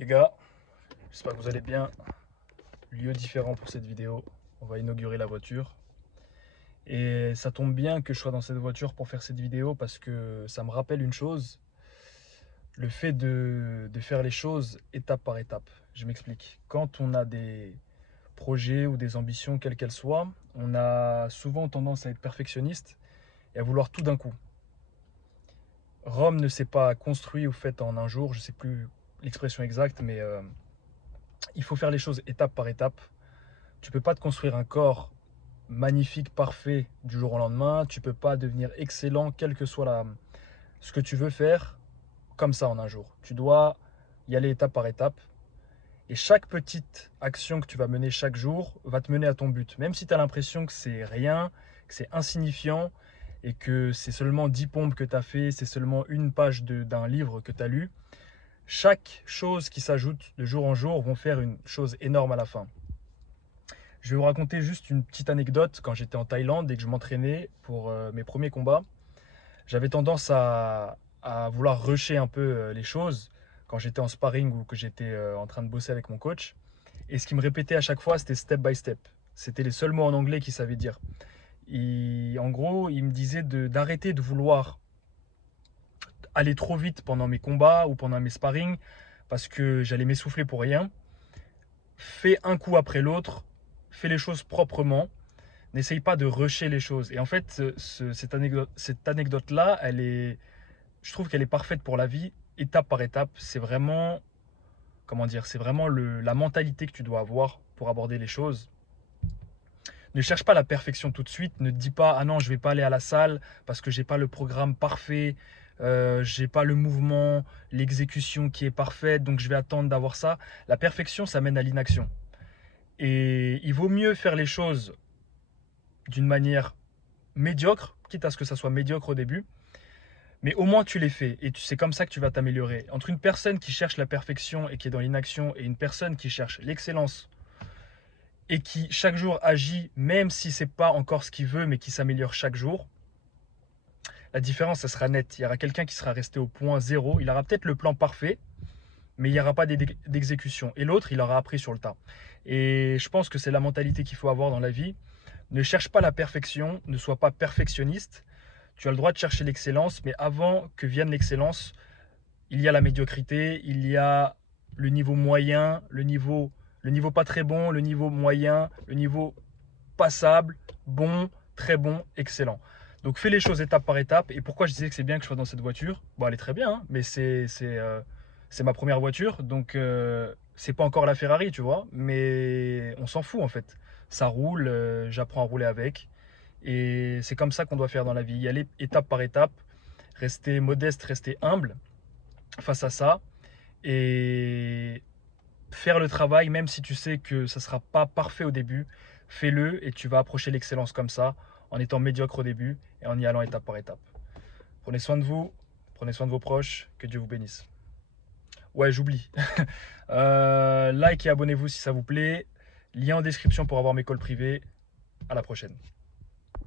Les gars, j'espère que vous allez bien. Lieu différent pour cette vidéo. On va inaugurer la voiture. Et ça tombe bien que je sois dans cette voiture pour faire cette vidéo parce que ça me rappelle une chose. Le fait de faire les choses étape par étape. Je m'explique. Quand on a des projets ou des ambitions, quelles qu'elles soient, on a souvent tendance à être perfectionniste et à vouloir tout d'un coup. Rome ne s'est pas construit ou fait en un jour, je ne sais plus l'expression exacte, mais il faut faire les choses étape par étape. Tu peux pas te construire un corps magnifique, parfait du jour au lendemain. Tu peux pas devenir excellent, quel que soit ce que tu veux faire, comme ça en un jour. Tu dois y aller étape par étape. Et chaque petite action que tu vas mener chaque jour va te mener à ton but. Même si tu as l'impression que c'est rien, que c'est insignifiant et que c'est seulement 10 pompes que tu as fait, c'est seulement une page d'un livre que tu as lu, chaque chose qui s'ajoute de jour en jour vont faire une chose énorme à la fin. Je vais vous raconter juste une petite anecdote. Quand j'étais en Thaïlande et que je m'entraînais pour mes premiers combats, j'avais tendance à vouloir rusher un peu les choses quand j'étais en sparring ou que j'étais en train de bosser avec mon coach. Et ce qu'il me répétait à chaque fois, c'était step by step. C'était les seuls mots en anglais qu'il savait dire. En gros, il me disait d'arrêter de vouloir aller trop vite pendant mes combats ou pendant mes sparring parce que j'allais m'essouffler pour rien. Fais un coup après l'autre, fais les choses proprement. N'essaye pas de rusher les choses. Et en fait, cette anecdote-là, je trouve qu'elle est parfaite pour la vie, étape par étape. C'est vraiment, comment dire, c'est vraiment la mentalité que tu dois avoir pour aborder les choses. Ne cherche pas la perfection tout de suite. Ne te dis pas, ah non, je vais pas aller à la salle parce que j'ai pas le programme parfait, j'ai pas le mouvement, l'exécution qui est parfaite, donc je vais attendre d'avoir ça. La perfection, ça mène à l'inaction. Et il vaut mieux faire les choses d'une manière médiocre, quitte à ce que ça soit médiocre au début, mais au moins tu les fais et c'est comme ça que tu vas t'améliorer. Entre une personne qui cherche la perfection et qui est dans l'inaction et une personne qui cherche l'excellence et qui chaque jour agit même si c'est pas encore ce qu'il veut mais qui s'améliore chaque jour, la différence ça sera nette. Il y aura quelqu'un qui sera resté au point zéro, il aura peut-être le plan parfait, mais il n'y aura pas d'exécution. Et l'autre, il aura appris sur le tas. Et je pense que c'est la mentalité qu'il faut avoir dans la vie. Ne cherche pas la perfection, ne sois pas perfectionniste. Tu as le droit de chercher l'excellence, mais avant que vienne l'excellence, il y a la médiocrité, il y a le niveau moyen, le niveau pas très bon, le niveau moyen, le niveau passable, bon, très bon, excellent. Donc fais les choses étape par étape. Et pourquoi je disais que c'est bien que je sois dans cette voiture? Bon, elle est très bien, hein, mais c'est ma première voiture, donc c'est pas encore la Ferrari, tu vois, mais on s'en fout en fait. Ça roule, j'apprends à rouler avec. Et c'est comme ça qu'on doit faire dans la vie, y aller étape par étape, rester modeste, rester humble face à ça, et faire le travail, même si tu sais que ça ne sera pas parfait au début, fais-le et tu vas approcher l'excellence comme ça, en étant médiocre au début et en y allant étape par étape. Prenez soin de vous, prenez soin de vos proches, que Dieu vous bénisse. Ouais, j'oublie. Like et abonnez-vous si ça vous plaît. Lien en description pour avoir mes calls privés. À la prochaine.